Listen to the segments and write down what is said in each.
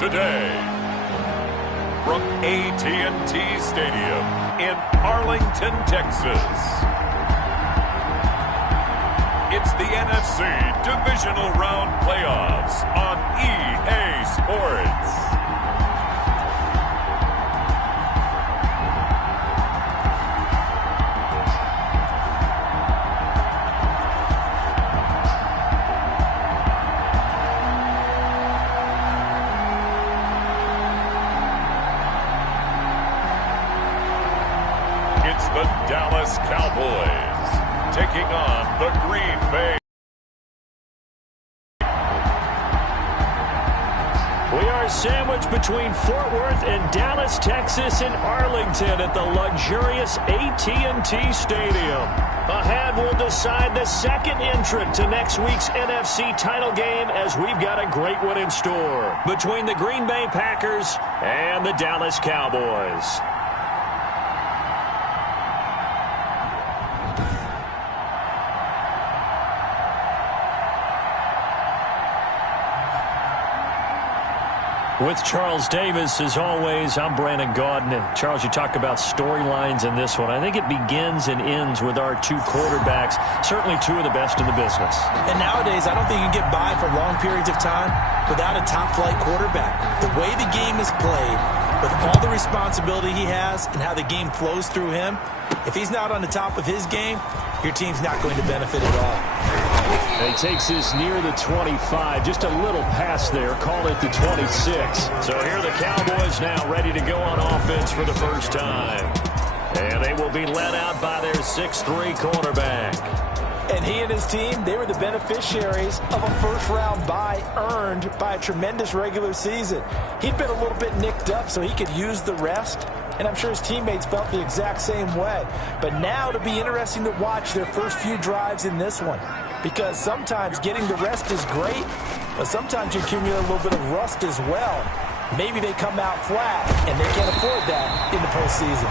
today. From AT&T Stadium in Arlington, Texas, it's the NFC Divisional Round Playoffs on EA Sports. It's the Dallas Cowboys taking on the Green Bay. We are sandwiched between Fort Worth and Dallas, Texas, and Arlington at the luxurious AT&T Stadium. Ahead, we'll decide the second entrant to next week's NFC title game, as we've got a great one in store between the Green Bay Packers and the Dallas Cowboys. With Charles Davis, as always, I'm Brandon Gaudin. And Charles, you talk about storylines in this one. I think it begins and ends with our two quarterbacks, certainly two of the best in the business. And nowadays, I don't think you can get by for long periods of time without a top-flight quarterback. The way the game is played, with all the responsibility he has and how the game flows through him, if he's not on the top of his game, your team's not going to benefit at all. He takes this near the 25, just a little pass there, call it the 26. So here are the Cowboys now ready to go on offense for the first time. And they will be led out by their 6'3 cornerback. And he and his team, they were the beneficiaries of a first-round bye earned by a tremendous regular season. He'd been a little bit nicked up, so he could use the rest. And I'm sure his teammates felt the exact same way. But now it'll be interesting to watch their first few drives in this one. Because sometimes getting the rest is great, but sometimes you accumulate a little bit of rust as well. Maybe they come out flat, and they can't afford that in the postseason.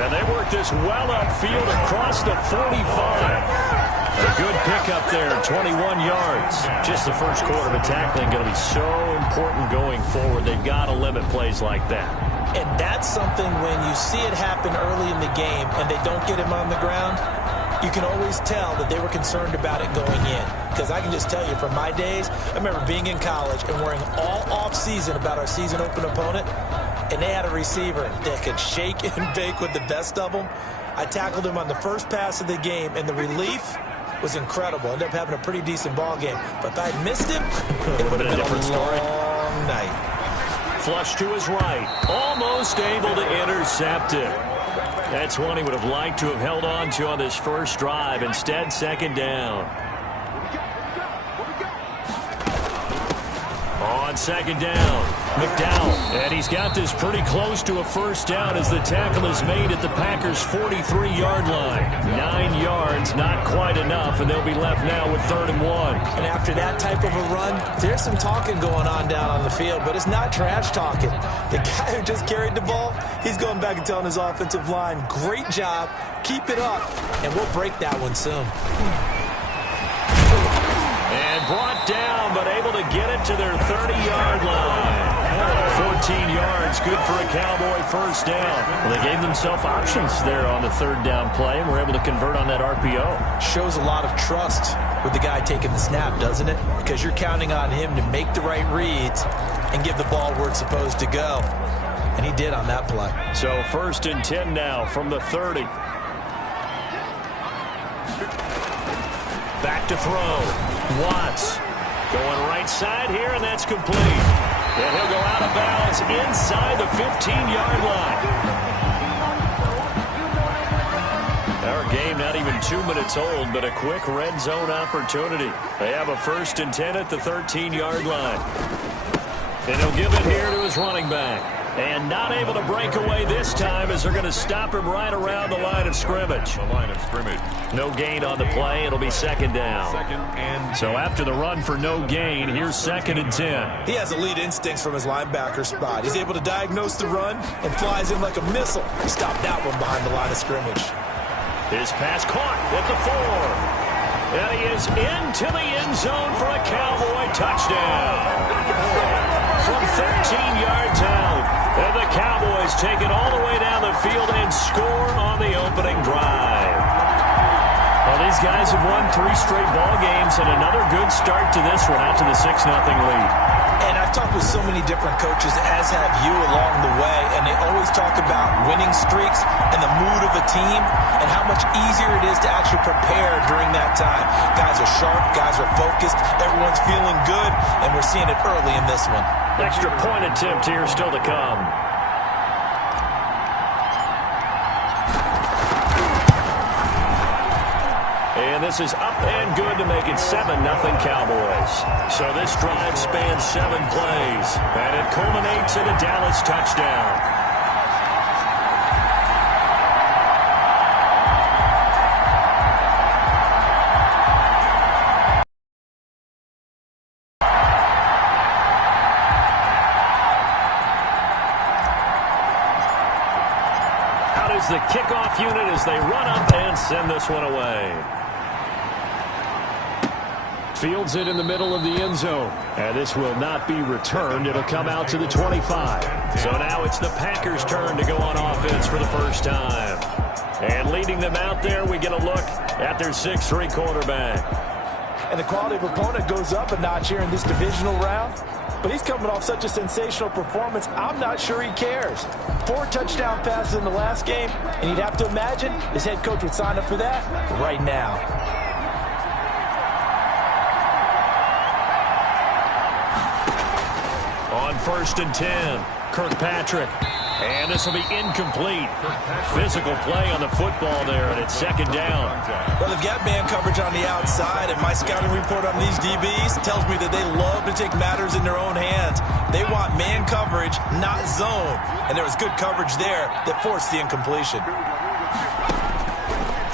And they work this well upfield across the 45. A good pickup there, 21 yards. Just the first quarter of tackling going to be so important going forward. They've got to limit plays like that. And that's something when you see it happen early in the game and they don't get him on the ground, you can always tell that they were concerned about it going in. Because I can just tell you from my days, I remember being in college and worrying all off-season about our season open opponent, and they had a receiver that could shake and bake with the best of them. I tackled him on the first pass of the game, and the relief was incredible. Ended up having a pretty decent ball game. But if I had missed him, it would have been a different story. Long night. Flush to his right. Almost able to intercept it. That's one he would have liked to have held on to on this first drive. Instead, second down. On second down, McDowell. And he's got this pretty close to a first down as the tackle is made at the Packers' 43-yard line. 9 yards, not quite enough, and they'll be left now with 3rd and 1. And after that type of a run, there's some talking going on down on the field, but it's not trash talking. The guy who just carried the ball, he's going back and telling his offensive line, great job, keep it up, and we'll break that one soon. And brought down, but able to get it to their 30-yard line. 14 yards, good for a Cowboy first down. Well, they gave themselves options there on the 3rd down play, and were able to convert on that RPO. Shows a lot of trust with the guy taking the snap, doesn't it? Because you're counting on him to make the right reads and give the ball where it's supposed to go. And he did on that play. So 1st and 10 now from the 30. Back to throw. Watts going right side here, and that's complete. And he'll go out of bounds inside the 15-yard line. Our game not even 2 minutes old, but a quick red zone opportunity. They have a 1st and 10 at the 13-yard line. And he'll give it here to his running back. And not able to break away this time as they're going to stop him right around the line of scrimmage. No gain on the play. It'll be 2nd down. So after the run for no gain, here's 2nd and 10. He has elite instincts from his linebacker spot. He's able to diagnose the run and flies in like a missile. Stop that one behind the line of scrimmage. His pass caught at the 4. And he is into the end zone for a Cowboy touchdown. from 13 yards out. And the Cowboys take it all the way down the field and score on the opening drive. Well, these guys have won 3 straight ball games and another good start to this one out to the 6-0 lead. And I've talked with so many different coaches, as have you, along the way, and they always talk about winning streaks and the mood of a team and how much easier it is to actually prepare during that time. Guys are sharp, guys are focused, everyone's feeling good, and we're seeing it early in this one. Extra point attempt here still to come. And this is up and good to make it 7-0 Cowboys. So this drive spans 7 plays, and it culminates in a Dallas touchdown. Out is the kickoff unit as they run up and send this one away. Fields it in the middle of the end zone. And this will not be returned. It'll come out to the 25. So now it's the Packers' turn to go on offense for the first time. And leading them out there, we get a look at their 6'3" quarterback. And the quality of opponent goes up a notch here in this divisional round. But he's coming off such a sensational performance, I'm not sure he cares. 4 touchdown passes in the last game, and you'd have to imagine his head coach would sign up for that right now. On 1st and 10, Kirkpatrick. And this will be incomplete. Physical play on the football there, and it's 2nd down. Well, they've got man coverage on the outside, and my scouting report on these DBs tells me that they love to take matters in their own hands. They want man coverage, not zone. And there was good coverage there that forced the incompletion.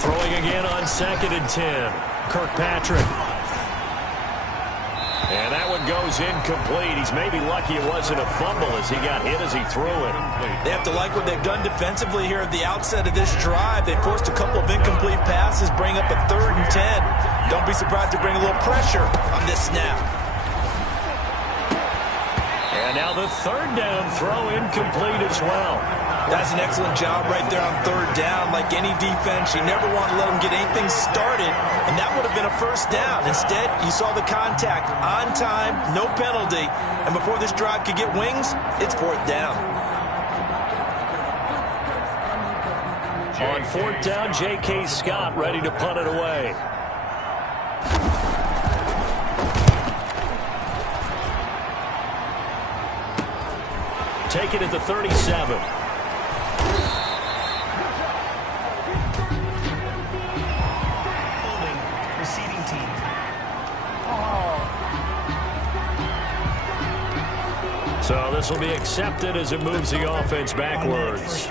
Throwing again on 2nd and 10, Kirkpatrick. And that one goes incomplete. He's maybe lucky it wasn't a fumble as he got hit as he threw it. They have to like what they've done defensively here at the outset of this drive. They forced a couple of incomplete passes, bring up a 3rd and 10. Don't be surprised to bring a little pressure on this snap. And now the 3rd down throw incomplete as well. That's an excellent job right there on 3rd down. Like any defense, you never want to let them get anything started, and that would have been a 1st down. Instead, you saw the contact on time, no penalty, and before this drive could get wings, it's 4th down. On 4th down, J.K. Scott ready to punt it away. Take it at the 37. Receiving team. So this will be accepted as it moves the offense backwards.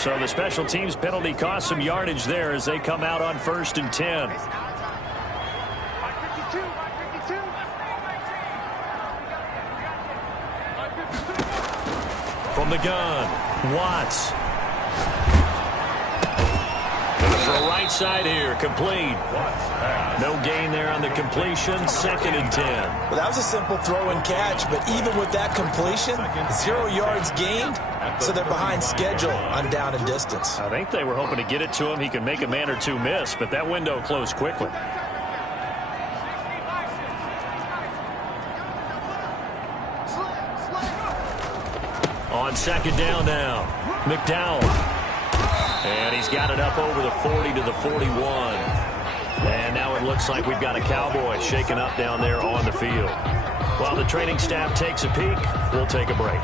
So the special teams penalty cost some yardage there as they come out on 1st and 10. From the gun, Watts. For a right side here, complete. No gain there on the completion, 2nd and 10. Well, that was a simple throw and catch, but even with that completion, 0 yards gained, so they're behind schedule on down and distance. I think they were hoping to get it to him. He could make a man or two miss, but that window closed quickly. On 2nd down now, McDowell. And he's got it up over the 40 to the 41. And now it looks like we've got a Cowboy shaken up down there on the field. While the training staff takes a peek, we'll take a break.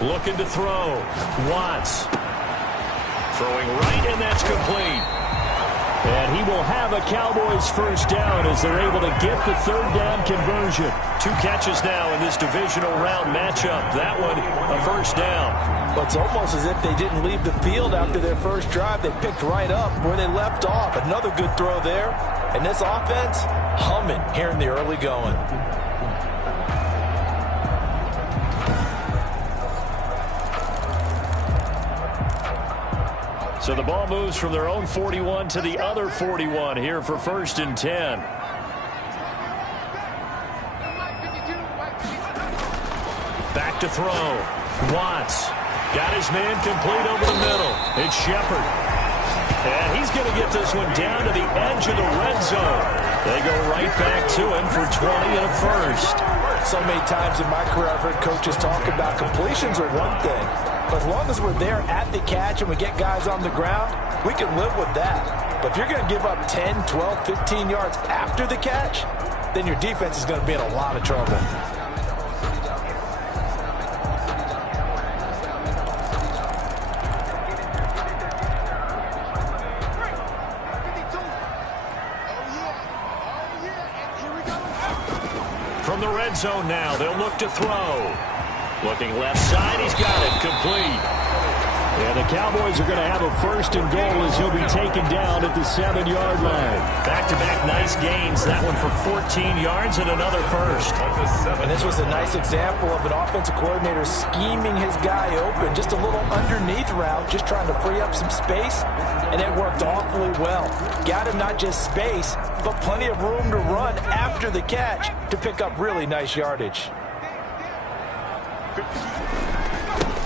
Looking to throw. Watts. Throwing right, and that's complete. And he will have a Cowboys 1st down as they're able to get the 3rd down conversion. 2 catches now in this divisional round matchup. That one, a 1st down. Well, it's almost as if they didn't leave the field after their first drive. They picked right up where they left off. Another good throw there. And this offense, humming here in the early going. So the ball moves from their own 41 to the other 41 here for 1st and 10. Back to throw. Watts got his man complete over the middle. It's Shepard. And he's going to get this one down to the edge of the red zone. They go right back to him for 20 and a first. So many times in my career I've heard coaches talk about completions are one thing. But as long as we're there at the catch and we get guys on the ground, we can live with that. But if you're going to give up 10, 12, 15 yards after the catch, then your defense is going to be in a lot of trouble. From the red zone now, they'll look to throw. Looking left side, he's got it, complete. And the Cowboys are going to have a 1st and goal as he'll be taken down at the 7-yard line. Back-to-back nice gains, that one for 14 yards and another first. And this was a nice example of an offensive coordinator scheming his guy open, just a little underneath route, just trying to free up some space, and it worked awfully well. Got him not just space, but plenty of room to run after the catch to pick up really nice yardage.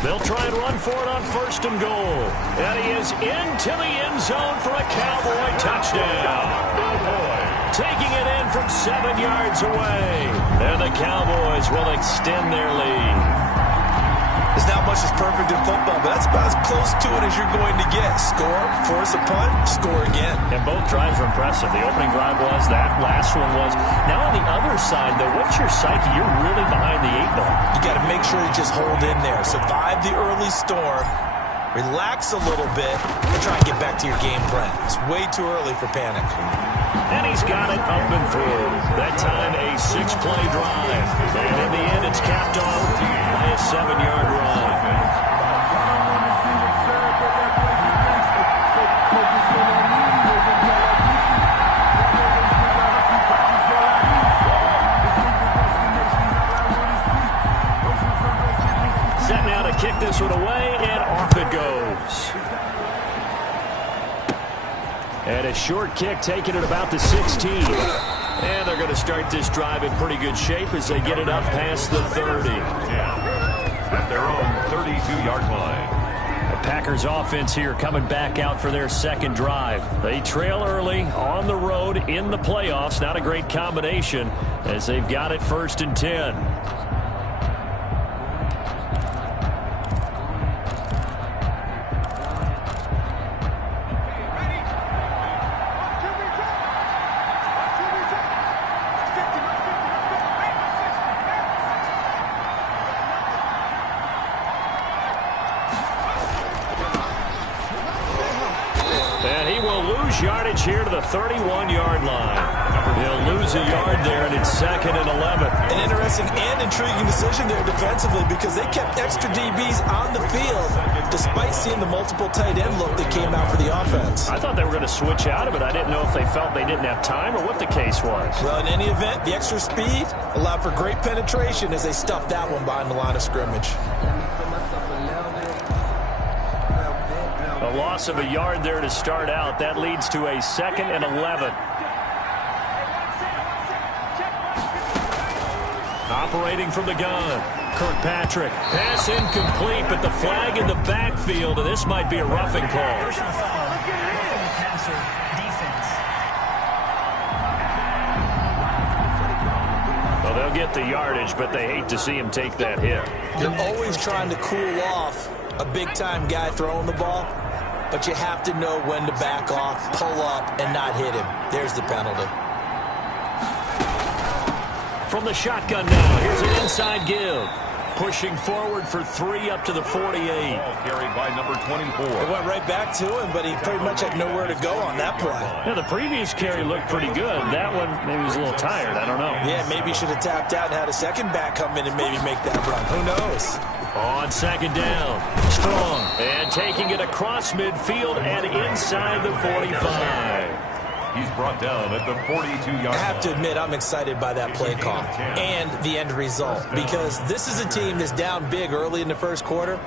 They'll try and run for it on 1st and goal. And he is into the end zone for a Cowboy touchdown. Taking it in from 7 yards away. And the Cowboys will extend their lead. There's not much that's perfect in football, but that's about as close to it as you're going to get. Score, force a punt, score again. And both drives were impressive. The opening drive was, that last one was. Now on the other side, though, what's your psyche? You're really behind the 8 ball. You got to make sure you just hold in there. Survive the early storm, relax a little bit, and try and get back to your game plan. It's way too early for panic. And he's got it up and through. That time a 6-play drive. And in the end, it's capped off by a 7-yard run. Set now to kick this one away, and off it goes. And a short kick taken at about the 16. And they're going to start this drive in pretty good shape as they get it up past the 30. At their own 32-yard line. The Packers offense here coming back out for their 2nd drive. They trail early on the road in the playoffs. Not a great combination as they've got it 1st and 10. And he will lose yardage here to the 31-yard line. He'll lose a yard there, and it's 2nd and 11. An interesting and intriguing decision there defensively because they kept extra DBs on the field despite seeing the multiple tight end look that came out for the offense. I thought they were going to switch out of it. I didn't know if they felt they didn't have time or what the case was. Well, in any event, the extra speed allowed for great penetration as they stuffed that one behind the line of scrimmage. A loss of a yard there to start out. That leads to a 2nd and 11. Operating from the gun. Kirkpatrick. Pass incomplete, but the flag in the backfield, and this might be a roughing call. Well, they'll get the yardage, but they hate to see him take that hit. You're always trying to cool off a big-time guy throwing the ball, but you have to know when to back off, pull up, and not hit him. There's the penalty. From the shotgun now, here's an inside give. Pushing forward for 3 up to the 48. Ball carried by number 24. It went right back to him, but he pretty much had nowhere to go on that play. Yeah, the previous carry looked pretty good. That one, maybe he was a little tired. I don't know. Yeah, maybe he should have tapped out and had a second back come in and maybe make that run. Who knows? On second down, Strong. And taking it across midfield and inside the 45. He's brought down at the 42-yard line. I have to admit, I'm excited by that play call and the end result, because this is a team that's down big early in the first quarter,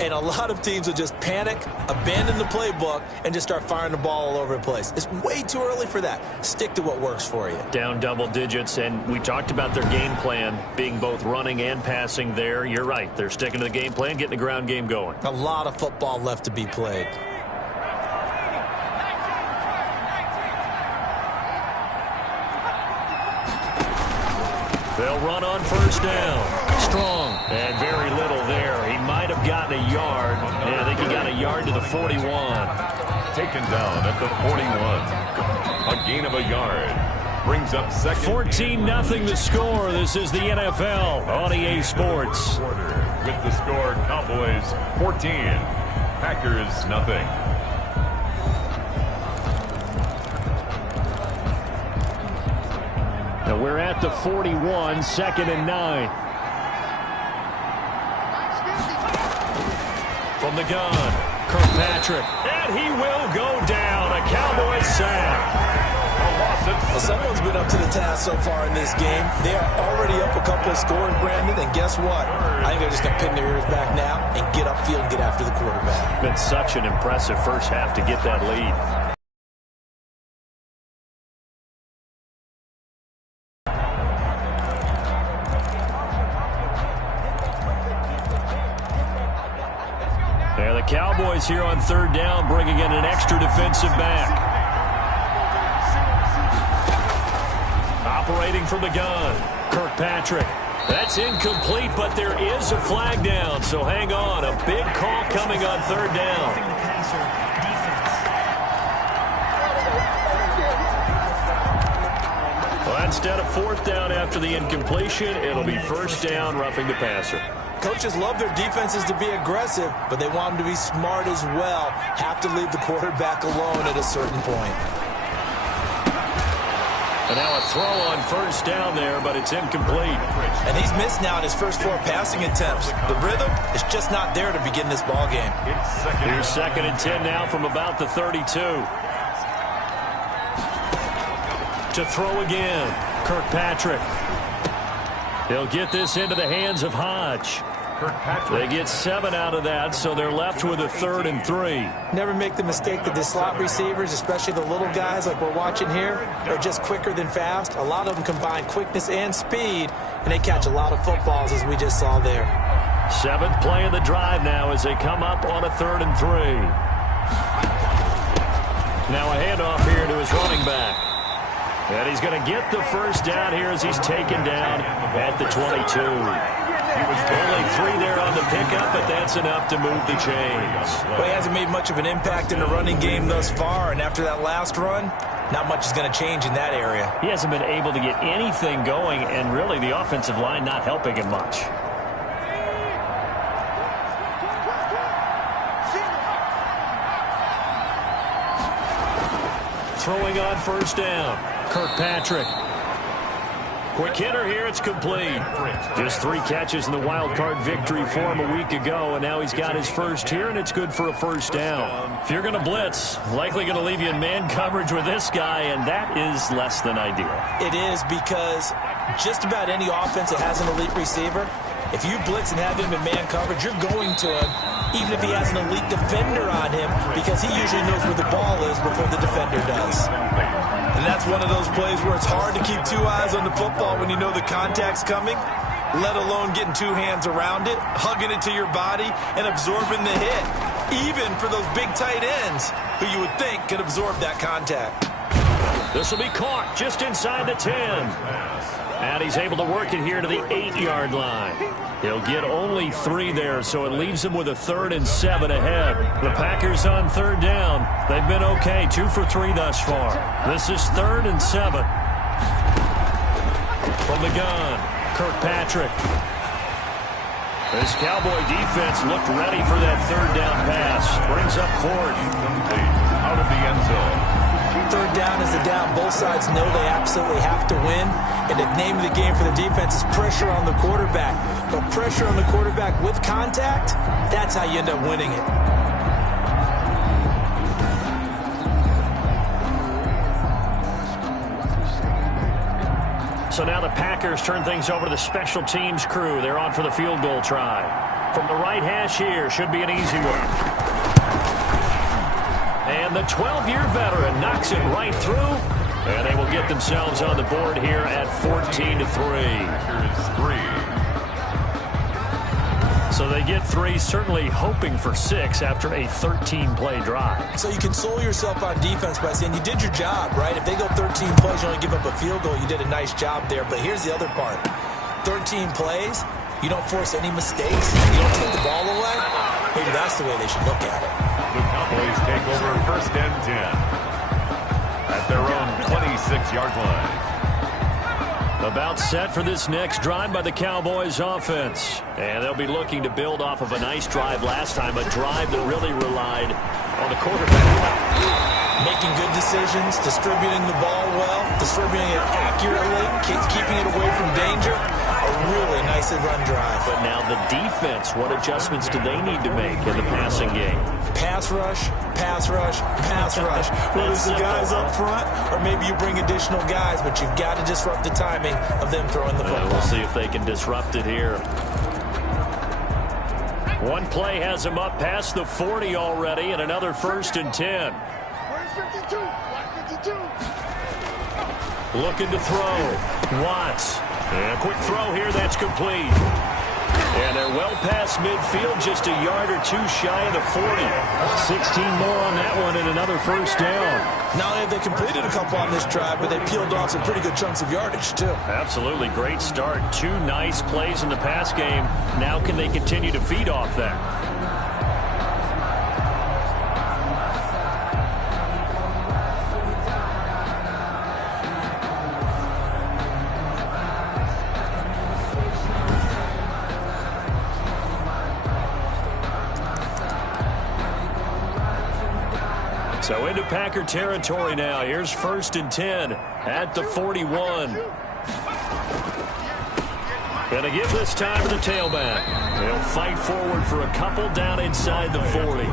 and a lot of teams will just panic, abandon the playbook, and just start firing the ball all over the place. It's way too early for that. Stick to what works for you. Down double digits, and we talked about their game plan being both running and passing there. You're right. They're sticking to the game plan, getting the ground game going. A lot of football left to be played. They'll run on first down. Strong. And very little there. He might have gotten a yard. Yeah, I think he got a yard to the 41. Taken down at the 41. A gain of a yard. Brings up second. 14-0 the score. This is the NFL on EA Sports. With the score, Cowboys 14. Packers nothing. Now we're at the 41, 2nd and 9. From the gun, Kirkpatrick. And he will go down. A Cowboys sack. Well, someone's been up to the task so far in this game. They are already up a couple of scores, Brandon, and guess what? I think they're just going to pin their ears back now and get upfield and get after the quarterback. Been such an impressive first half to get that lead. The Cowboys here on third down, bringing in an extra defensive back. Operating from the gun, Kirkpatrick. That's incomplete, but there is a flag down, so hang on. A big call coming on third down. Well, instead of fourth down after the incompletion, it'll be first down, roughing the passer. Coaches love their defenses to be aggressive, but they want them to be smart as well. Have to leave the quarterback alone at a certain point. And now a throw on first down there, but it's incomplete. And he's missed now in his first 4 passing attempts. The rhythm is just not there to begin this ball game. Here's 2nd and 10 now from about the 32. To throw again, Kirkpatrick. He'll get this into the hands of Hodge. They get 7 out of that, so they're left with a 3rd and 3. Never make the mistake that the slot receivers, especially the little guys like we're watching here, are just quicker than fast. A lot of them combine quickness and speed, and they catch a lot of footballs, as we just saw there. 7th play of the drive now as they come up on a 3rd and 3. Now a handoff here to his running back. And he's going to get the first down here as he's taken down at the 22. Only 3 there on the pickup, but that's enough to move the chains. Well, he hasn't made much of an impact in the running game thus far, and after that last run, not much is going to change in that area. He hasn't been able to get anything going, and really the offensive line not helping him much. Throwing on first down, Kirkpatrick. Quick hitter here, it's complete. Just 3 catches in the wild card victory for him a week ago, and now he's got his first here, and it's good for a first down. If you're going to blitz, likely going to leave you in man coverage with this guy, and that is less than ideal. It is, because just about any offense that has an elite receiver, if you blitz and have him in man coverage, you're going to him, even if he has an elite defender on him, because he usually knows where the ball is before the defender does. And that's one of those plays where it's hard to keep 2 eyes on the football when you know the contact's coming, let alone getting 2 hands around it, hugging it to your body, and absorbing the hit, even for those big tight ends who you would think could absorb that contact. This will be caught just inside the 10. And he's able to work it here to the 8-yard line. He'll get only 3 there, so it leaves him with a 3rd and 7 ahead. The Packers on third down. They've been okay, 2 for 3 thus far. This is 3rd and 7. From the gun, Kirkpatrick. This Cowboy defense looked ready for that 3rd down pass. Brings up 4th. Out of the end zone. 3rd down is the down. Both sides know they absolutely have to win. And the name of the game for the defense is pressure on the quarterback. But pressure on the quarterback with contact, that's how you end up winning it. So now the Packers turn things over to the special teams crew. They're on for the field goal try. From the right hash here, should be an easy one. And the 12-year veteran knocks it right through. And they will get themselves on the board here at 14-3. Packers 3. So they get 3, certainly hoping for 6 after a 13-play drive. So you console yourself on defense by saying you did your job, right? If they go 13 plays, you only give up a field goal, you did a nice job there. But here's the other part. 13 plays, you don't force any mistakes, you don't take the ball away. Maybe that's the way they should look at it. The Cowboys take over 1st and 10 at their own 26-yard line. About set for this next drive by the Cowboys offense. And they'll be looking to build off of a nice drive last time, a drive that really relied on the quarterback. Making good decisions, distributing the ball well, distributing it accurately, keeping it away from danger. A really nice run drive. But now the defense, what adjustments do they need to make in the passing game? Pass rush, pass rush, pass rush. Whether it's the guys up front or maybe you bring additional guys, but you've got to disrupt the timing of them throwing the football. We'll see if they can disrupt it here. One play has him up past the 40 already, and another 1st and 10. Looking to throw. Watts. And a quick throw here, that's complete. And they're well past midfield, just a yard or 2 shy of the 40. 16 more on that one and another 1st down. Not only have they completed a couple on this drive, but they peeled off some pretty good chunks of yardage, too. Absolutely, great start. 2 nice plays in the pass game. Now can they continue to feed off that? So into Packer territory now. Here's 1st and 10 at the 41. Gonna give this time to the tailback. They'll fight forward for a couple down inside the 40.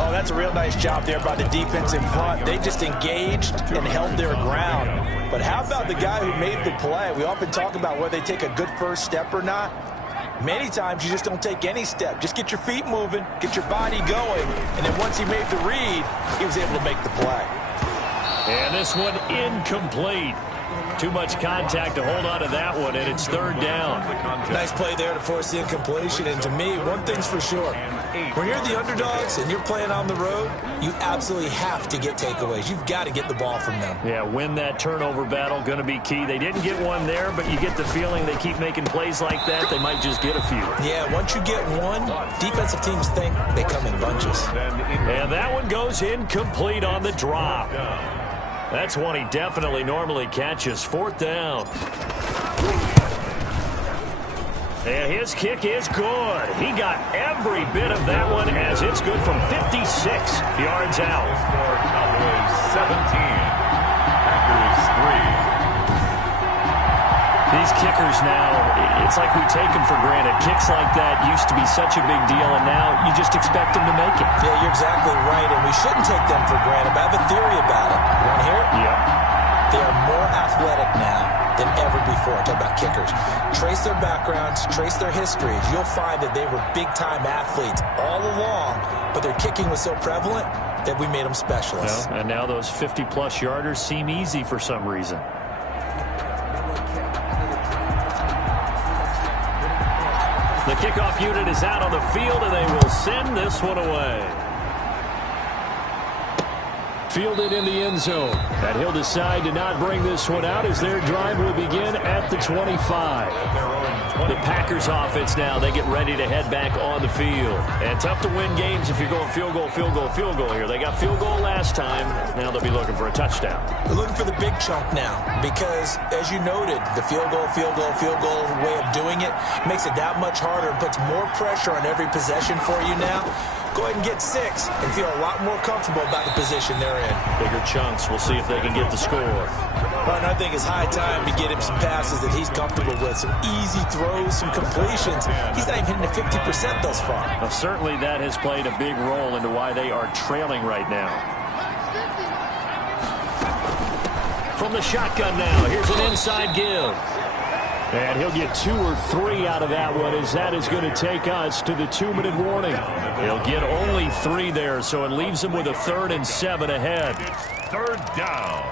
Oh, that's a real nice job there by the defense in front. They just engaged and held their ground. But how about the guy who made the play? We often talk about whether they take a good first step or not. Many times you just don't take any step. Just get your feet moving, get your body going, and then once he made the read, he was able to make the play. And this one incomplete. Too much contact to hold on to that one, and it's 3rd down. Nice play there to force the incompletion. And to me, one thing's for sure. When you're the underdogs and you're playing on the road, you absolutely have to get takeaways. You've got to get the ball from them. Yeah, win that turnover battle, going to be key. They didn't get one there, but you get the feeling they keep making plays like that, they might just get a few. Yeah, once you get one, defensive teams think they come in bunches. And that one goes incomplete on the drop. That's one he definitely normally catches. 4th down. And his kick is good. He got every bit of that one as it's good from 56 yards out. Cowboys 17. Packers 3. These kickers now, it's like we take them for granted. Kicks like that used to be such a big deal, and now you just expect them to make it. Yeah, you're exactly right, and we shouldn't take them for granted, but I have a theory about it. You want to hear it? Yep. They are more athletic now than ever before. Talk about kickers. Trace their backgrounds, trace their histories. You'll find that they were big-time athletes all along, but their kicking was so prevalent that we made them specialists. Well, and now those 50-plus yarders seem easy for some reason. The kickoff unit is out on the field, and they will send this one away. Fielded in the end zone. And he'll decide to not bring this one out as their drive will begin at the 25. The Packers offense now, they get ready to head back on the field. And tough to win games if you're going field goal, field goal, field goal here. They got field goal last time. Now they'll be looking for a touchdown. They're looking for the big chunk now because, as you noted, the field goal way of doing it makes it that much harder and puts more pressure on every possession for you now. go ahead and get 6 and feel a lot more comfortable about the position they're in. Bigger chunks. We'll see if they can get the score. And I think it's high time to get him some passes that he's comfortable with. Some easy throws, some completions. He's not even hitting the 50% thus far. Well, certainly that has played a big role into why they are trailing right now. From the shotgun now, here's an inside give. And he'll get 2 or 3 out of that one, as that is going to take us to the 2-minute warning. He'll get only 3 there, so it leaves him with a 3rd and 7 ahead. It's 3rd down.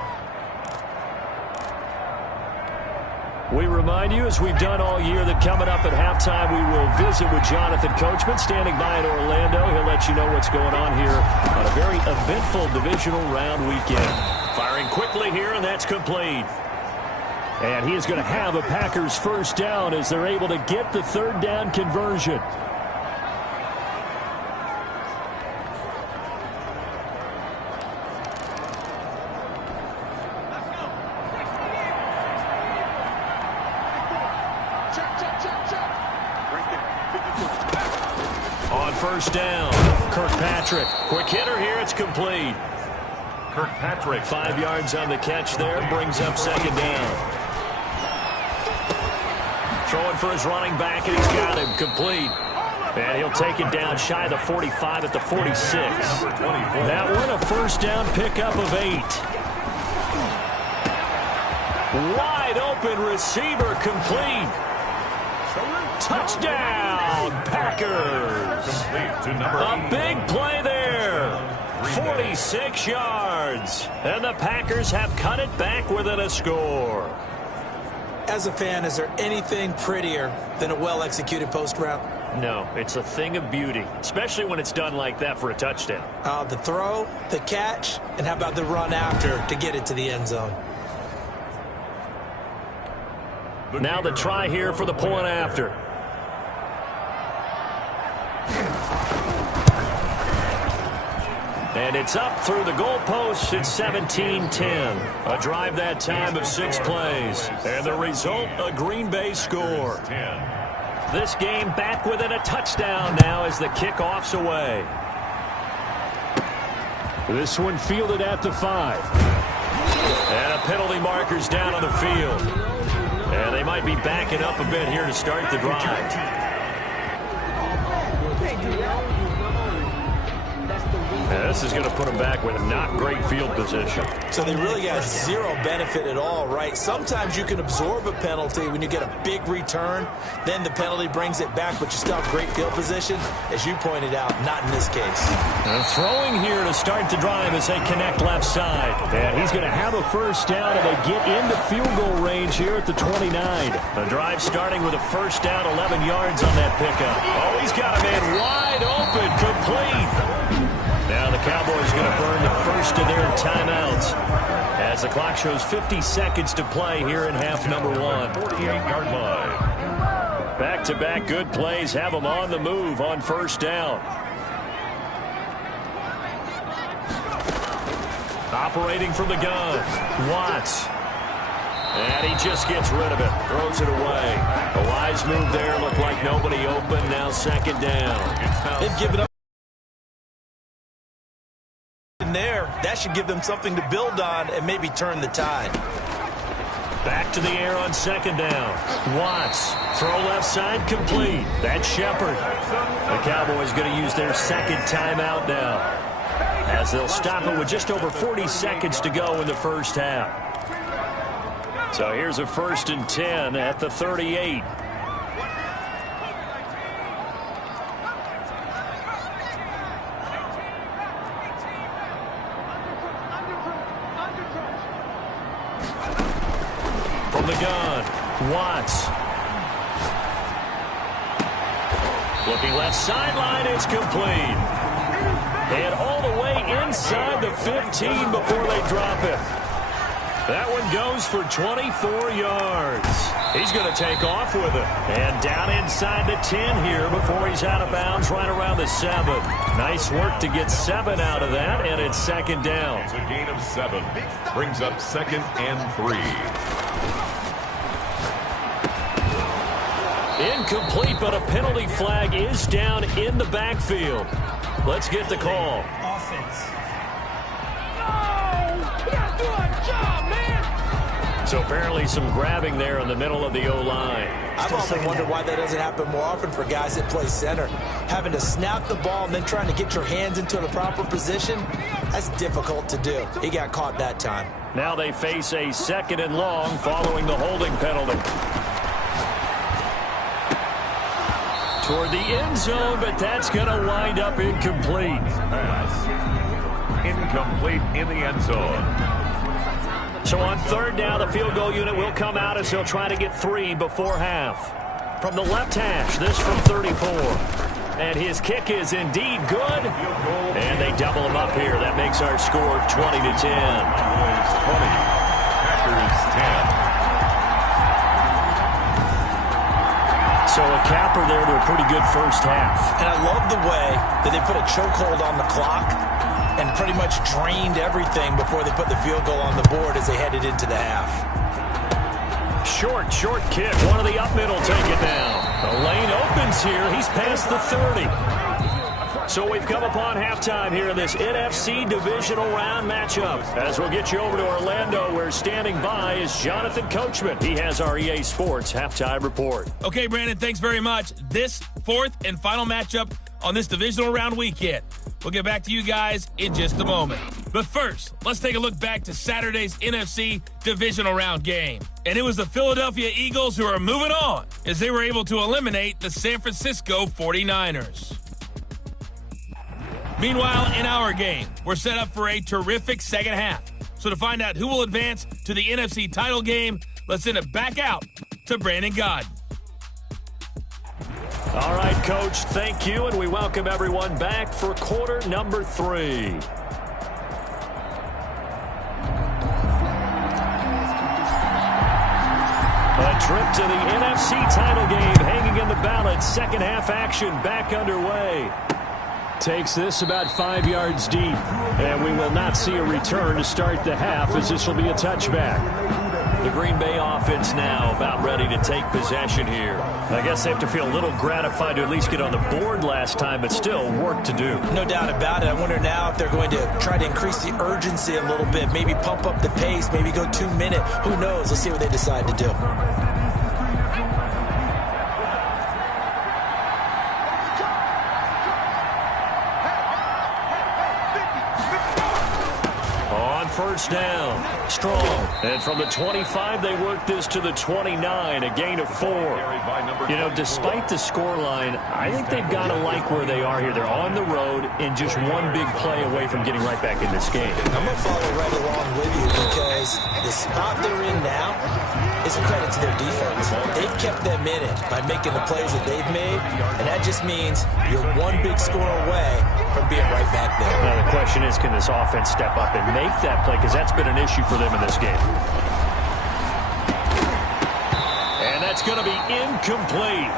We remind you, as we've done all year, that coming up at halftime, we will visit with Jonathan Coachman, standing by in Orlando. He'll let you know what's going on here on a very eventful divisional round weekend. Firing quickly here, and that's complete. And he is going to have a Packers 1st down as they're able to get the 3rd down conversion. On 1st down, Kirkpatrick. Quick hitter here, it's complete. Kirkpatrick. 5 yards on the catch there, brings up 2nd down. Throwing for his running back, and he's got him complete. And he'll take it down shy of the 45 at the 46. That one a 1st down pickup of 8. Wide open receiver complete. Touchdown, Packers. A big play there. 46 yards. And the Packers have cut it back within a score. As a fan, is there anything prettier than a well-executed post route? No, it's a thing of beauty, especially when it's done like that for a touchdown. The throw, the catch, and how about the run after to get it to the end zone? Now the try here for the point after. And it's up through the goalposts. It's 17-10. A drive that time of 6 plays. And the result, a Green Bay score. This game back within a touchdown now as the kickoff's away. This one fielded at the 5. And a penalty marker's down on the field. And they might be backing up a bit here to start the drive. And this is going to put them back with not great field position. So they really got 0 benefit at all, right? Sometimes you can absorb a penalty when you get a big return. Then the penalty brings it back, but you still have great field position. As you pointed out, not in this case. And throwing here to start the drive as they connect left side. And he's going to have a 1st down, and they get into field goal range here at the 29. The drive starting with a 1st down, 11 yards on that pickup. Oh, he's got a man wide open, complete. Now the Cowboys going to burn the 1st of their timeouts as the clock shows 50 seconds to play here in half number 1. 48-yard line. Back-to-back good plays have them on the move on 1st down. Operating from the gun, Watts. And he just gets rid of it, throws it away. A wise move there, looked like nobody open, now 2nd down. They've given up. There, that should give them something to build on and maybe turn the tide. Back to the air on 2nd down. Watts, throw left side, complete. That's Shepard. The Cowboys going to use their 2nd timeout now, as they'll stop it with just over 40 seconds to go in the 1st half. So here's a 1st and 10 at the 38. From the gun, Watts. Looking left sideline, it's complete. And all the way inside the 15 before they drop it. That one goes for 24 yards. He's going to take off with it. And down inside the 10 here before he's out of bounds right around the 7. Nice work to get 7 out of that, and it's 2nd down. It's a gain of 7. Brings up 2nd and 3. Incomplete, but a penalty flag is down in the backfield. Let's get the call. Offense. So apparently some grabbing there in the middle of the O-line. I've often wondered why that doesn't happen more often for guys that play center. Having to snap the ball and then trying to get your hands into the proper position, that's difficult to do. He got caught that time. Now they face a 2nd and long following the holding penalty. Toward the end zone, but that's going to wind up incomplete. Pass. Incomplete in the end zone. So on 3rd down, the field goal unit will come out as they'll try to get 3 before half. From the left hash, this from 34. And his kick is indeed good. And they double him up here. That makes our score 20-10. Cowboys 20, Packers 10. So a capper there to a pretty good first half. And I love the way that they put a chokehold on the clock and pretty much drained everything before they put the field goal on the board as they headed into the half. Short kick. One of the up middle take it down. The lane opens here. He's past the 30. So we've come upon halftime here in this NFC Divisional Round matchup. As we'll get you over to Orlando, where standing by is Jonathan Coachman. He has our EA Sports halftime report. Okay, Brandon, thanks very much. This 4th and final matchup on this Divisional Round weekend. We'll get back to you guys in just a moment. But first, let's take a look back to Saturday's NFC Divisional Round game. And it was the Philadelphia Eagles who are moving on as they were able to eliminate the San Francisco 49ers. Meanwhile, in our game, we're set up for a terrific second half. So to find out who will advance to the NFC title game, let's send it back out to Brandon Godden. All right, Coach, thank you, and we welcome everyone back for quarter number 3. A trip to the NFC title game hanging in the balance. Second half action back underway. Takes this about 5 yards deep, and we will not see a return to start the half as this will be a touchback. The Green Bay offense now about ready to take possession here. I guess they have to feel a little gratified to at least get on the board last time, but still work to do. No doubt about it. I wonder now if they're going to try to increase the urgency a little bit, maybe pump up the pace, maybe go 2-minute. Who knows? Let's see what they decide to do. First down. Strong. And from the 25, they work this to the 29, a gain of 4. You know, despite the scoreline, I think they've got to like where they are here. They're on the road and just one big play away from getting right back in this game. I'm going to follow right along with you because the spot they're in now is a credit to their defense. They've kept them in it by making the plays that they've made, and that just means you're one big score away from being right back there. Now the question is, can this offense step up and make that play? Because that's been an issue for them in this game. And that's going to be incomplete.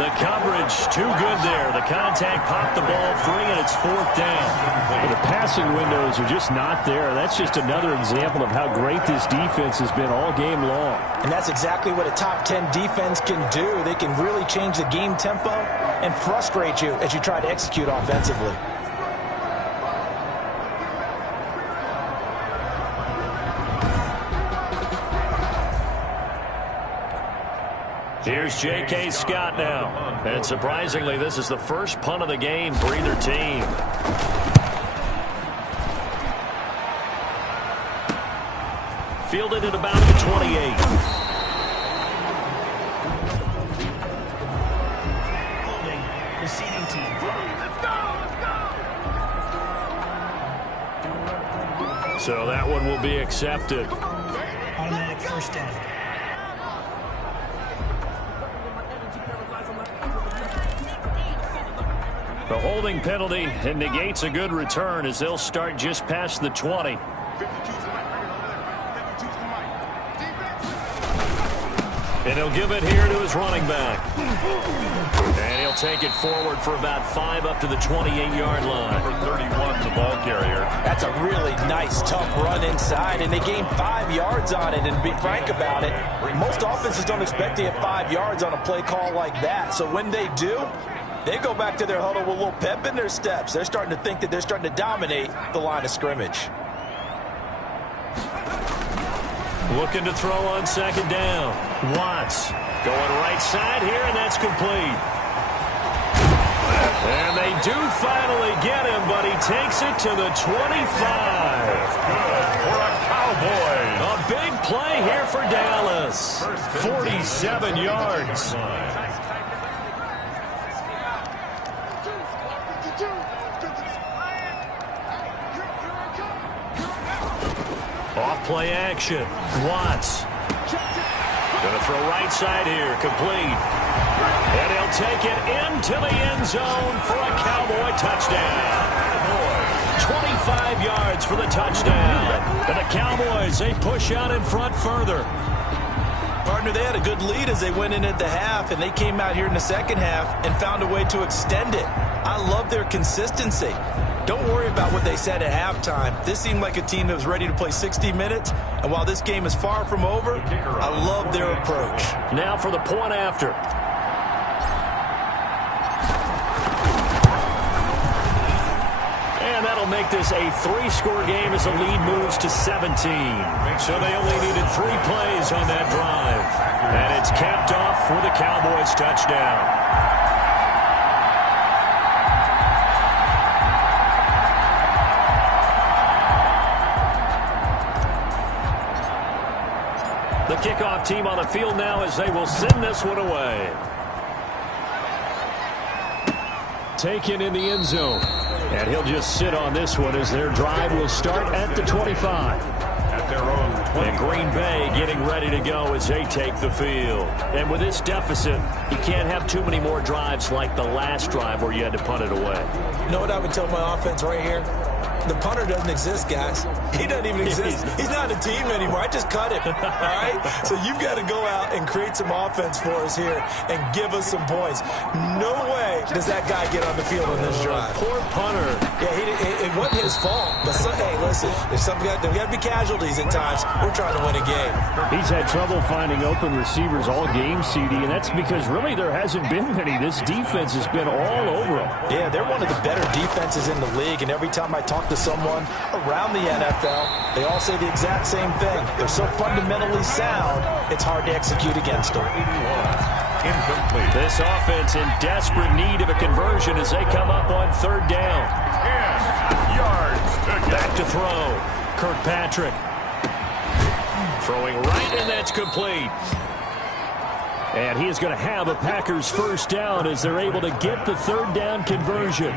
The coverage too good there. The contact popped the ball free, and it's 4th down. Well, the passing windows are just not there. That's just another example of how great this defense has been all game long. And that's exactly what a top 10 defense can do. They can really change the game tempo and frustrate you as you try to execute offensively. Here's J.K. Scott now. And surprisingly, this is the first punt of the game for either team. Fielded at about the 28. Holding. Receiving team. Let's go. So that one will be accepted. Automatic first down. The holding penalty and negates a good return as they'll start just past the 20. And he'll give it here to his running back. And he'll take it forward for about 5 up to the 28-yard line. Number 31, the ball carrier. That's a really nice, tough run inside, and they gained 5 yards on it. And to be frank about it, most offenses don't expect to get 5 yards on a play call like that. So when they do, They go back to their huddle with a little pep in their steps. They're starting to think that they're starting to dominate the line of scrimmage. Looking to throw on second down. Watts going right side here, and that's complete. And they do finally get him, but he takes it to the 25. Good for a Cowboys. A big play here for Dallas. 47 yards. Off play action. Watts. Going to throw right side here. Complete. And he'll take it into the end zone for a Cowboy touchdown. 25 yards for the touchdown. And the Cowboys, they push out in front further. Partner, they had a good lead as they went in at the half, and they came out here in the second half and found a way to extend it. I love their consistency. Don't worry about what they said at halftime. This seemed like a team that was ready to play 60 minutes, and while this game is far from over, I love their approach. Now for the point after. And that'll make this a 3-score game as the lead moves to 17. So they only needed 3 plays on that drive. And it's capped off for the Cowboys touchdown. The kickoff team on the field now as they will send this one away. Taken in the end zone. And he'll just sit on this one as their drive will start at the 25. At their own 20. And Green Bay getting ready to go as they take the field. And with this deficit, you can't have too many more drives like the last drive where you had to punt it away. You know what I would tell my offense right here? The punter doesn't exist, guys. He doesn't even exist. He's not a team anymore. I just cut him, all right? So you've got to go out and create some offense for us here and give us some points. No way does that guy get on the field on this drive. Poor punter. Yeah, it wasn't his fault. But, hey, listen, there's got to be casualties at times. We're trying to win a game. He's had trouble finding open receivers all game, CD, and that's because really there hasn't been many. This defense has been all over him. Yeah, they're one of the better defenses in the league, and every time I talk to someone around the NFL, they all say the exact same thing. They're so fundamentally sound, it's hard to execute against them. Incomplete. This offense in desperate need of a conversion as they come up on third down. 10 yards. Back to throw. Kirkpatrick. Throwing right, and that's complete. And he is going to have a Packers first down as they're able to get the third down conversion.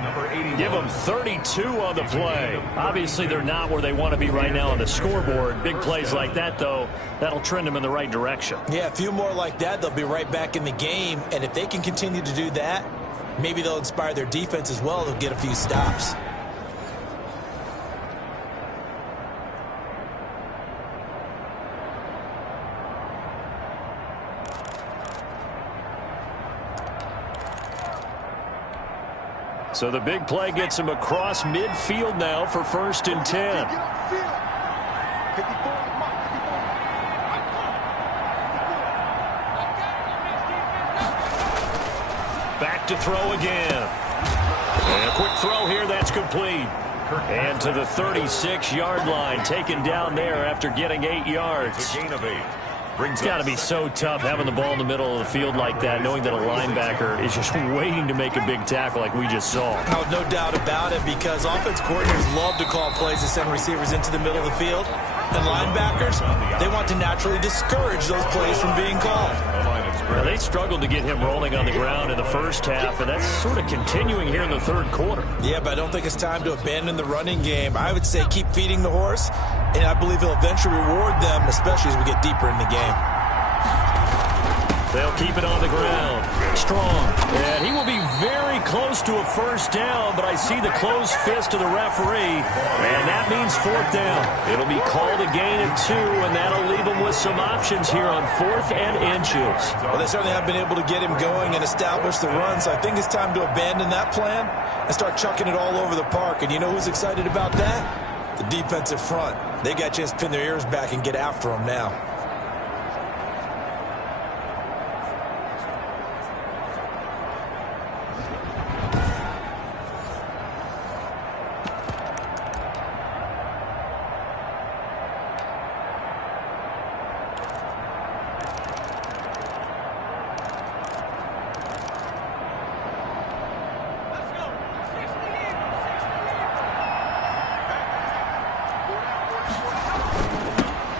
Give them 32 on the play. Obviously, they're not where they want to be right now on the scoreboard. Big plays like that, though, that'll trend them in the right direction. Yeah, a few more like that, they'll be right back in the game. And if they can continue to do that, maybe they'll inspire their defense as well. They'll get a few stops. So the big play gets him across midfield now for 1st and 10. Back to throw again. And a quick throw here, that's complete. And to the 36-yard line, taken down there after getting 8 yards. A gain of 8. It's got to be so tough having the ball in the middle of the field like that, knowing that a linebacker is just waiting to make a big tackle like we just saw. No doubt about it, because offense coordinators love to call plays to send receivers into the middle of the field. And linebackers, they want to naturally discourage those plays from being called. Now, they struggled to get him rolling on the ground in the first half, and that's sort of continuing here in the third quarter. Yeah, but I don't think it's time to abandon the running game. I would say keep feeding the horse, and I believe he'll eventually reward them, especially as we get deeper in the game. They'll keep it on the ground. Strong. And he will be very close to a first down, but I see the closed fist of the referee, and that means 4th down. It'll be called a gain of 2, and that'll leave him with some options here on 4th and inches. Well, they certainly have been able to get him going and establish the run, so I think it's time to abandon that plan and start chucking it all over the park. And you know who's excited about that? The defensive front. They got a chance to pin their ears back and get after him now.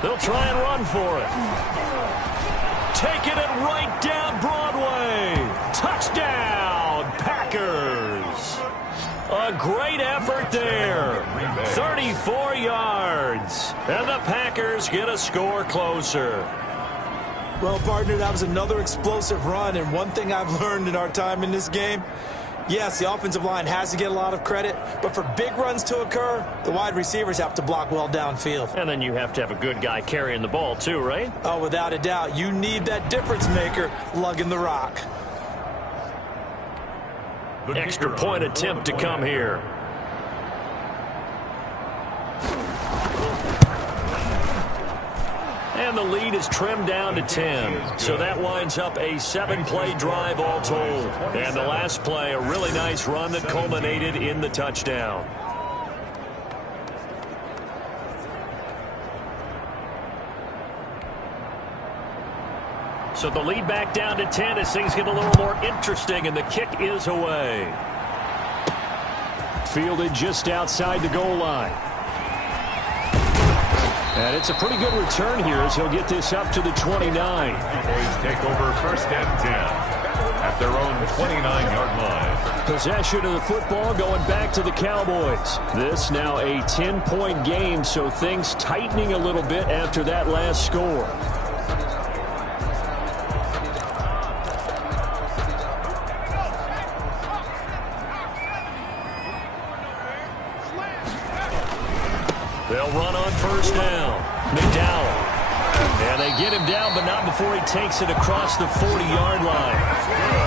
They'll try and run for it. Taking it right down Broadway. Touchdown, Packers. A great effort there. 34 yards. And the Packers get a score closer. Well, partner, that was another explosive run. And one thing I've learned in our time in this game, yes, the offensive line has to get a lot of credit, but for big runs to occur, the wide receivers have to block well downfield. And then you have to have a good guy carrying the ball too, right? Oh, without a doubt. You need that difference maker lugging the rock. Extra point attempt to come here. And the lead is trimmed down to 10. So that winds up a 7-play drive all told. And the last play, a really nice run that culminated in the touchdown. So the lead back down to 10 as things get a little more interesting, and the kick is away. Fielded just outside the goal line. And it's a pretty good return here as he'll get this up to the 29. Cowboys take over first and 10 at their own 29-yard line. Possession of the football going back to the Cowboys. This now a 10-point game, so things tightening a little bit after that last score. They'll run on first down. McDowell. And they get him down, but not before he takes it across the 40-yard line.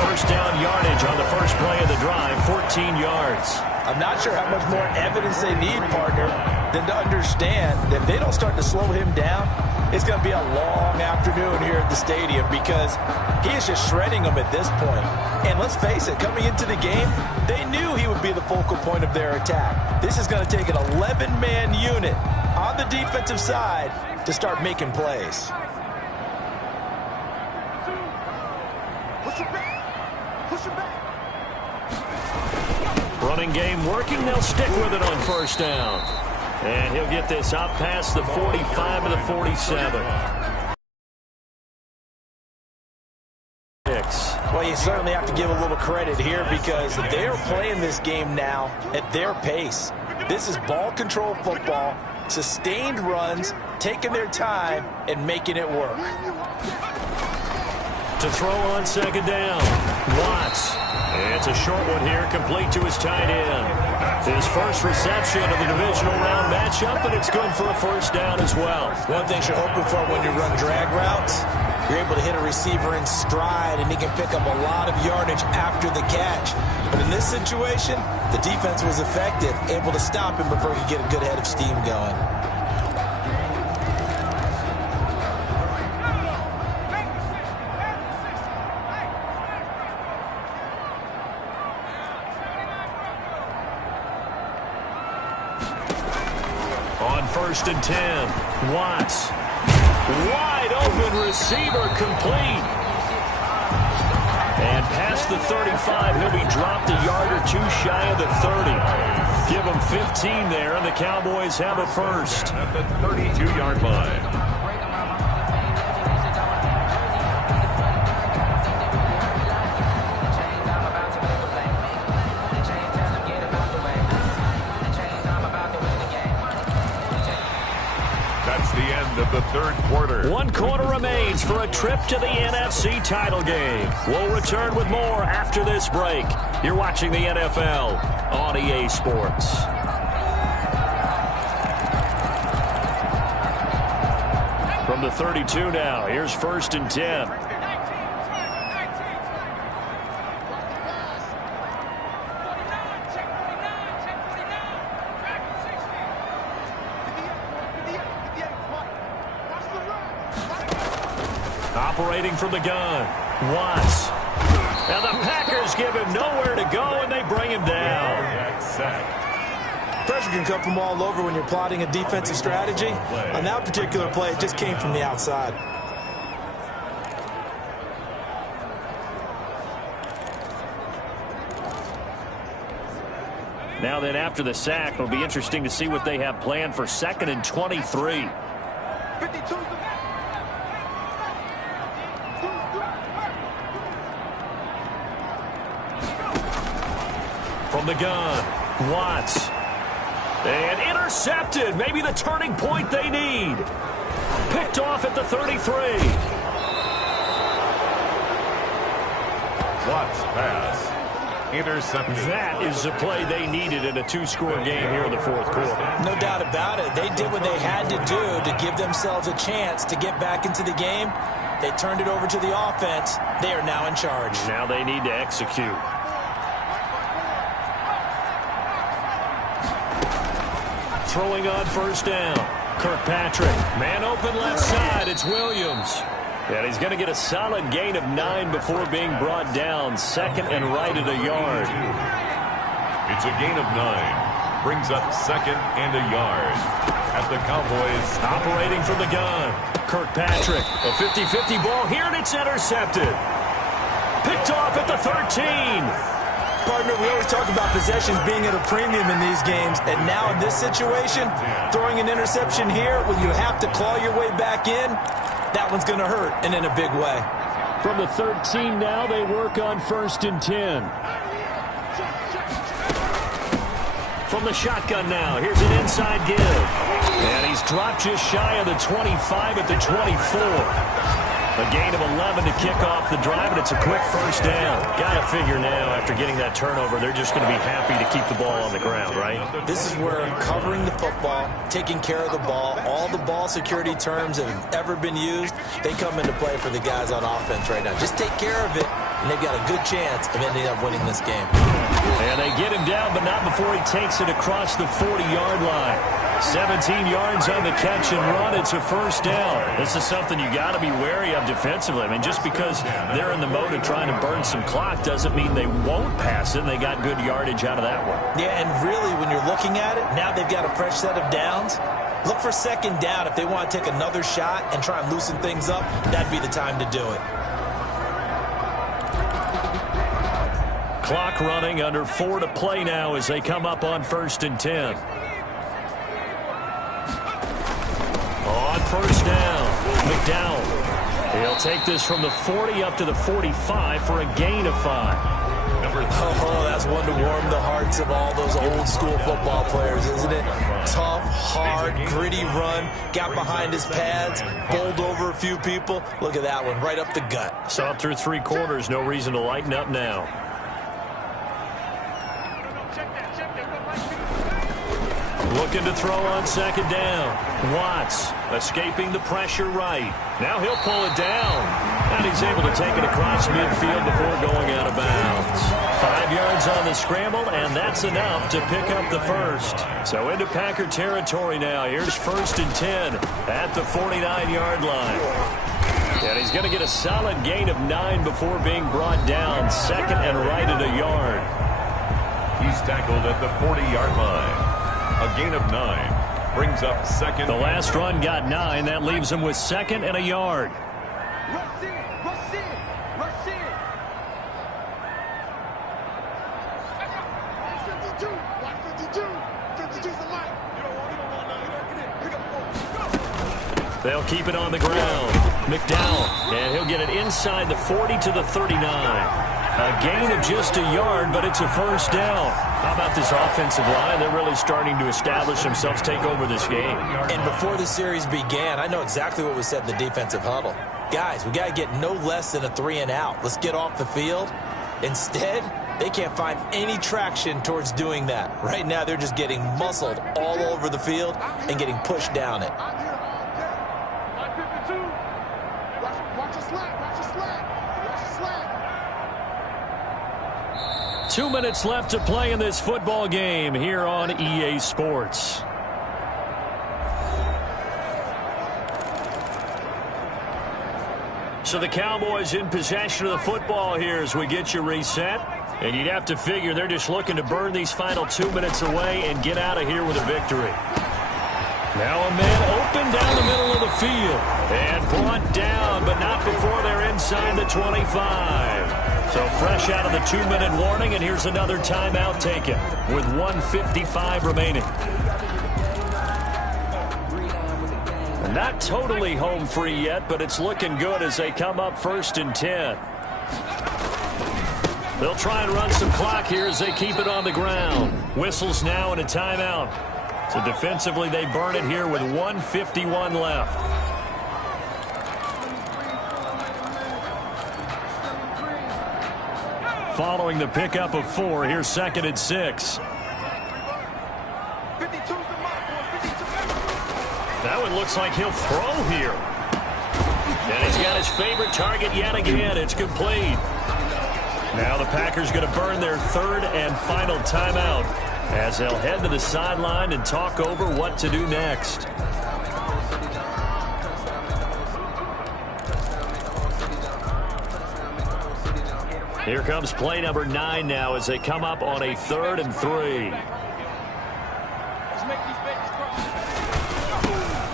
First down yardage on the first play of the drive, 14 yards. I'm not sure how much more evidence they need, partner, than to understand that if they don't start to slow him down, it's going to be a long afternoon here at the stadium because he is just shredding them at this point. And let's face it, coming into the game, they knew he would be the focal point of their attack. This is going to take an 11-man unit on the defensive side to start making plays. Running game working. They'll stick with it on first down. And he'll get this out past the 45 to the 47. Well, you certainly have to give a little credit here because they are playing this game now at their pace. This is ball control football, sustained runs, taking their time and making it work. To throw on second down, Watts. It's a short one here, complete to his tight end. His first reception of the divisional round matchup, and it's good for a first down as well. One thing you're hoping for when you run drag routes, you're able to hit a receiver in stride, and he can pick up a lot of yardage after the catch. But in this situation, the defense was effective, able to stop him before he could get a good head of steam going. On first and 10, Watts. Wide open receiver complete. And past the 35, he'll be dropped a yard or two shy of the 30. Give him 15 there, and the Cowboys have a first. At the 32-yard line. That's the end of the third quarter. One quarter remains for a trip to the NFC title game. We'll return with more after this break. You're watching the NFL on EA Sports. From the 32 now, here's first and 10. Operating from the gun, Watts. And the Packers give him nowhere to go, and they bring him down. Pressure can come from all over when you're plotting a defensive strategy. On that particular play, it just came from the outside. Now then, after the sack, it'll be interesting to see what they have planned for second and 23. From the gun, Watts. And intercepted. Maybe the turning point they need. Picked off at the 33. Watts pass. Intercepted. That is the play they needed in a two-score game here in the fourth quarter. No doubt about it. They did what they had to do to give themselves a chance to get back into the game. They turned it over to the offense. They are now in charge. Now they need to execute. Throwing on first down. Kirkpatrick. Man open left side. It's Williams. And he's going to get a solid gain of 9 before being brought down. Second and right at a yard. It's a gain of 9. Brings up second and a yard. At the Cowboys. Operating from the gun. Kirkpatrick. A 50-50 ball here, and it's intercepted. Picked off at the 13. Partner, we always talk about possessions being at a premium in these games, and now in this situation, throwing an interception here when you have to claw your way back in, that one's going to hurt, and in a big way. From the 13 now, they work on first and 10. From the shotgun now, here's an inside give. And he's dropped just shy of the 25 at the 24. A gain of 11 to kick off the drive, and it's a quick first down. Got to figure now, after getting that turnover, they're just going to be happy to keep the ball on the ground, right? This is where covering the football, taking care of the ball, all the ball security terms that have ever been used, they come into play for the guys on offense right now. Just take care of it, and they've got a good chance of ending up winning this game. And they get him down, but not before he takes it across the 40-yard line. 17 yards on the catch and run. It's a first down. This is something you got to be wary of defensively. I mean, just because they're in the mode of trying to burn some clock doesn't mean they won't pass it. They got good yardage out of that one. Yeah, and really, when you're looking at it, now they've got a fresh set of downs. Look for second down. If they want to take another shot and try and loosen things up, that'd be the time to do it. Clock running, under 4 to play now as they come up on first and 10. On first down, McDowell. He'll take this from the 40 up to the 45 for a gain of 5. Oh, that's one to warm the hearts of all those old school football players, isn't it? Tough, hard, gritty run, got behind his pads, bowled over a few people. Look at that one, right up the gut. Saw it through 3 quarters, no reason to lighten up now. Looking to throw on second down. Watts escaping the pressure right. Now he'll pull it down. And he's able to take it across midfield before going out of bounds. 5 yards on the scramble, and that's enough to pick up the first. So into Packer territory now. Here's first and 10 at the 49-yard line. And he's going to get a solid gain of 9 before being brought down. Second and right at a yard. He's tackled at the 40-yard line. A gain of 9 brings up second. The last run got 9. That leaves him with second and a yard. They'll keep it on the ground. McDowell, and he'll get it inside the 40 to the 39. A gain of just a yard, but it's a first down. How about this offensive line? They're really starting to establish themselves, take over this game. And before the series began, I know exactly what was said in the defensive huddle. Guys, we got to get no less than a 3-and-out. Let's get off the field. Instead, they can't find any traction towards doing that. Right now, they're just getting muscled all over the field and getting pushed down it. Watch your slack. 2 minutes left to play in this football game here on EA Sports. So the Cowboys in possession of the football here as we get you reset. And you'd have to figure they're just looking to burn these final 2 minutes away and get out of here with a victory. Now a man open down the middle of the field. And brought down, but not before they're inside the 25. So fresh out of the 2-minute warning, and here's another timeout taken with 1:55 remaining. Not totally home free yet, but it's looking good as they come up 1st and 10. They'll try and run some clock here as they keep it on the ground. Whistles now and a timeout. So defensively, they burn it here with 1:51 left. Following the pickup of 4, here's 2nd and 6. That one looks like he'll throw here. And he's got his favorite target yet again. It's complete. Now the Packers going to burn their 3rd and final timeout as they'll head to the sideline and talk over what to do next. Here comes play number 9 now as they come up on a 3rd and 3.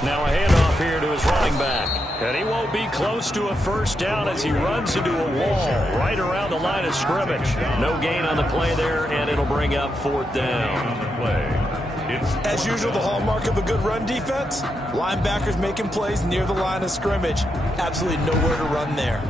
Now a handoff here to his running back. And he won't be close to a first down as he runs into a wall right around the line of scrimmage. No gain on the play there, and it'll bring up 4th down. As usual, the hallmark of a good run defense, linebackers making plays near the line of scrimmage. Absolutely nowhere to run there.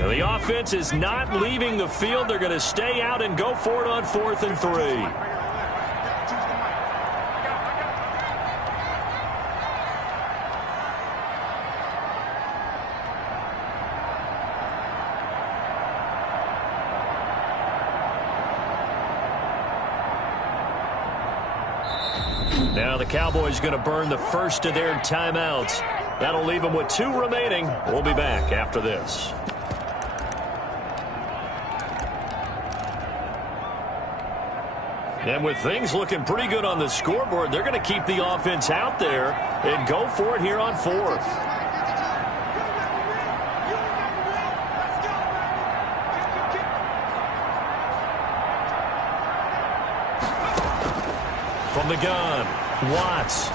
The offense is not leaving the field. They're going to stay out and go for it on 4th and 3. Now the Cowboys going to burn the first of their timeouts. That'll leave them with 2 remaining. We'll be back after this. And with things looking pretty good on the scoreboard, they're going to keep the offense out there and go for it here on 4th. From the gun, Watts.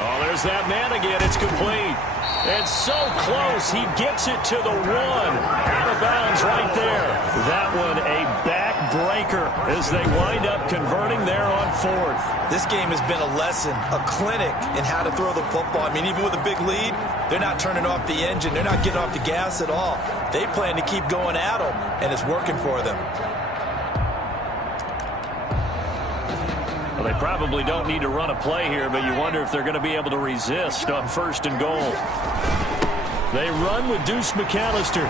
Oh, there's that man again. It's complete. And so close, he gets it to the 1. Out of bounds right there. That one a backbreaker as they wind up converting there on 4th. This game has been a lesson, a clinic in how to throw the football. I mean, even with a big lead, they're not turning off the engine. They're not getting off the gas at all. They plan to keep going at them, and it's working for them. Well, they probably don't need to run a play here, but you wonder if they're going to be able to resist on 1st and goal. They run with Deuce McAllister.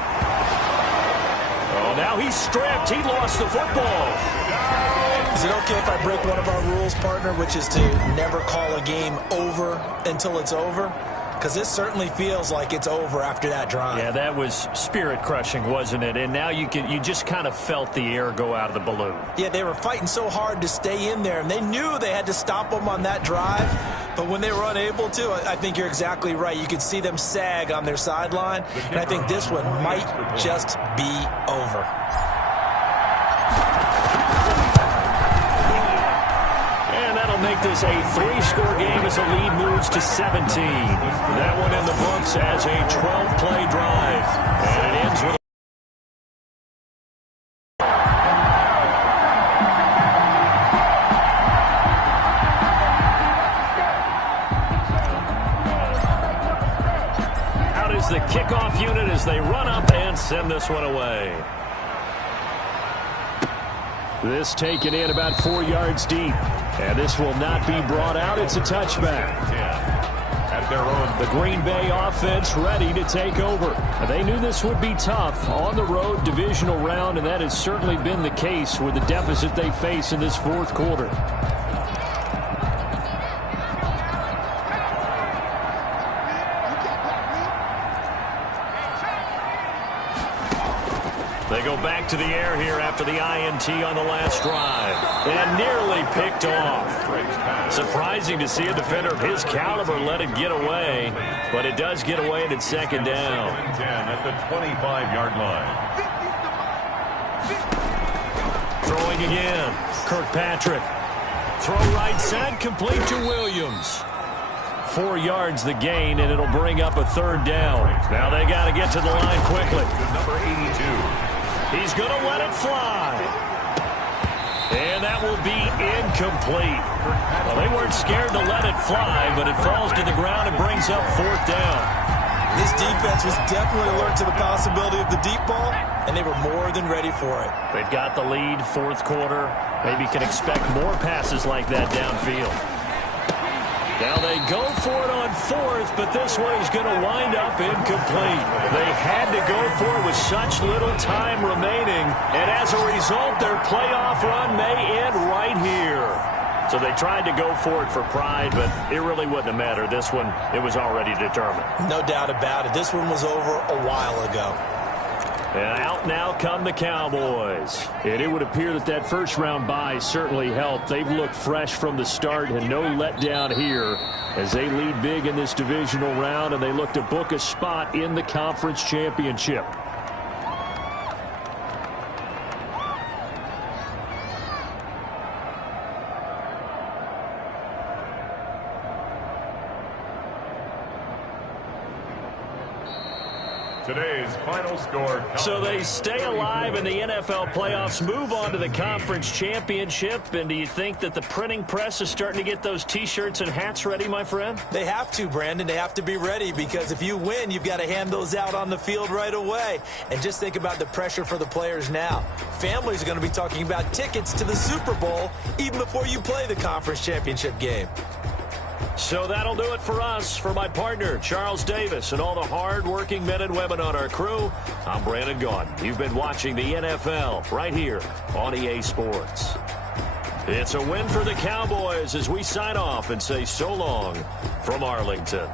Oh, now he's stripped. He lost the football. Is it okay if I break one of our rules, partner, which is to never call a game over until it's over? Because this certainly feels like it's over after that drive. Yeah, that was spirit-crushing, wasn't it? And now you just kind of felt the air go out of the balloon. Yeah, they were fighting so hard to stay in there, and they knew they had to stop them on that drive. But when they were unable to, I think you're exactly right. You could see them sag on their sideline, and I think this one might just be over. Make this a 3-score game as the lead moves to 17. That one in the books as a 12-play drive. And it ends with out is the kickoff unit as they run up and send this one away. This taken in about 4 yards deep. And this will not be brought out. It's a touchback. At their own. The Green Bay offense ready to take over. They knew this would be tough on the road divisional round, and that has certainly been the case with the deficit they face in this 4th quarter. They go back to the air here after the INT on the last drive. And nearly picked off. Surprising to see a defender of his caliber let it get away. But it does get away and it's 2nd down. 10 at the 25-yard line. Throwing again. Kirkpatrick. Throw right side, complete to Williams. 4 yards the gain, and it'll bring up a third down. Now they got to get to the line quickly. Number 82. He's going to let it fly. And that will be incomplete. Well, they weren't scared to let it fly, but it falls to the ground and brings up fourth down. This defense was definitely alert to the possibility of the deep ball, and they were more than ready for it. They've got the lead, fourth quarter. Maybe can expect more passes like that downfield. Now they go for it on fourth, but this one is going to wind up incomplete. They had to go for it with such little time remaining, and as a result, their playoff run may end right here. So they tried to go for it for pride, but it really wouldn't have mattered. This one, it was already determined. No doubt about it. This one was over a while ago. And out now come the Cowboys. And it would appear that that first-round bye certainly helped. They've looked fresh from the start and no letdown here as they lead big in this divisional round, and they look to book a spot in the conference championship. Today's final score. So they stay alive in the NFL playoffs, move on to the conference championship. And do you think that the printing press is starting to get those T-shirts and hats ready, my friend? They have to, Brandon. They have to be ready because if you win, you've got to hand those out on the field right away. And just think about the pressure for the players now. Families are going to be talking about tickets to the Super Bowl even before you play the conference championship game. So that'll do it for us. For my partner, Charles Davis, and all the hard-working men and women on our crew, I'm Brandon Gaudin. You've been watching the NFL right here on EA Sports. It's a win for the Cowboys as we sign off and say so long from Arlington.